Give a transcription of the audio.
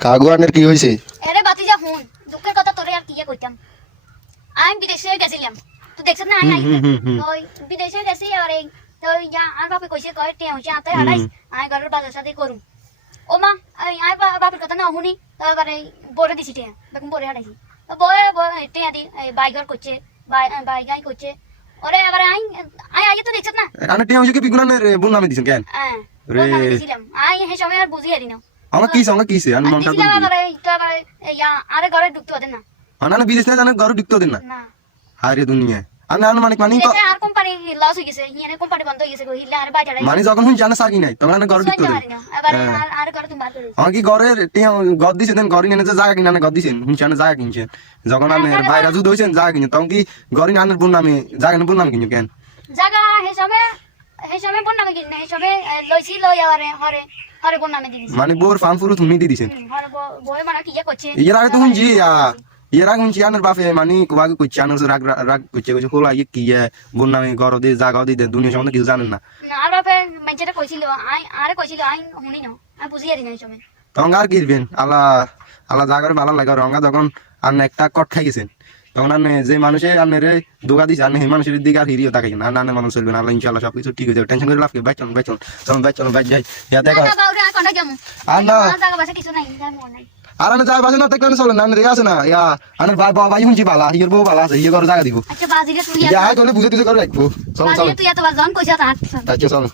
কাগুয়ানের কি হয়েছে? এরে বাতিজা ফোন দুঃখের কথা তোরে আর কি কইতাম। আমি বিদেশে গেছিলাম, তুই দেখছ না আমি ওই বিদেশে গেছি আর এই তো যা আর বাপে কইছে কয় তে হইছে আতে আড়াই আই ঘরের বাজার সাথে করুম। ও মা আই আই বাপের কথা না শুনি তারপরে বড় দিছি তে বেকুম বড় হারাইছি বয় বয় তে আদি বাইঘর করছে বাইগাই করছে ওরে আবার আই আই আই তো দেখছ না আনে টিয়া হইছে কি বিগুনানের বোন নামে দিছেন কেন? হ্যাঁ রে দিছিলাম আই হে সময় আর বুঝি হারি না আমার কি সঙ্গে কিছে আমি মনটা দিছিলাম করি আবার এই তো আবার ইয়া আরে ঘরে ঢুকতে পারে না আনানে বিদেশ না জানে ঘর ঢুকতে দেন না না হারে দুনিয়া আনে আনে মানে মানে এটা আর কোম্পানি লস হয়ে গেছে হিয়ানে কোম্পানি বন্ধ হয়ে গেছে গো হিলা আর বাজারে মানে যখন হুন জানা সাকি নাই তখন আনে ঘর ঢুকতে দেন এবার আর ঘরে তুমি বার করে আমার কি ঘরের টিয়া ঘর দিছেন দেন ঘরে নিয়ে জায়গা কিনা ঘর দিছেন হুন জানা জায়গা কিনছেন যখন আনে বাইরে যুদ্ধ হইছেন জায়গা কিনে তখন কি ঘরে আনের বোন নামে জায়গা বোন নাম কিনছেন কেন? জায়গা হিসাবে বন নামে কিনে হিসাবে লইছি লই আরে হরে হরে বন নামে দিছি মানে বোর ফার্ম পুরো তুমি দিয়ে দিছেন হরে বই মানে কি করছে এর আগে তো হুনজি এর আগে হুনছি আনের বাপে মানে কোয়াকে কইছে আনের রাগ রাগ কইছে কইছে কোলা ইয়ে কি বোন নামে ঘর দিয়ে জায়গা দিয়ে দুনিয়া সম্বন্ধে কিছু জানেন না আর বাপে মেঞ্চেটা কইছিল আই আরে কইছিল আই শুনি না আমি বুঝি আরি না এই সময় তখন আর কিরবেন আল্লাহ আল্লাহ জায়গার ভালো লাগে রঙা যখন আনে একটা কট খাই গেছেন তখন আনে যে মানুষে আনে রে দোকা দিছে আনে সেই মানুষের দিকে আর হিরিও তাকাই না আনে মানুষ চলবে না আল্লাহ ইনশাআল্লাহ সবকিছু ঠিক হয়ে যাবে টেনশন করে লাভ কি বাইচন চলুন বাইচ যাই ইয়া দেখা না বাউরে আর কোনটা যামু আর না জায়গা বাসা কিছু নাই মন নাই আর আনে যায় বাসে না দেখলে চলে না আনে রে আছে না ইয়া আনে ভাই হুনছি বালা হির বউ বালা আছে হির ঘর জায়গা দিব আচ্ছা বাজিরে তুই ইয়া কইলে বুঝে তুই করে রাখবো চল বাজিরে তুই এত বার জন কইছা তা তাই চল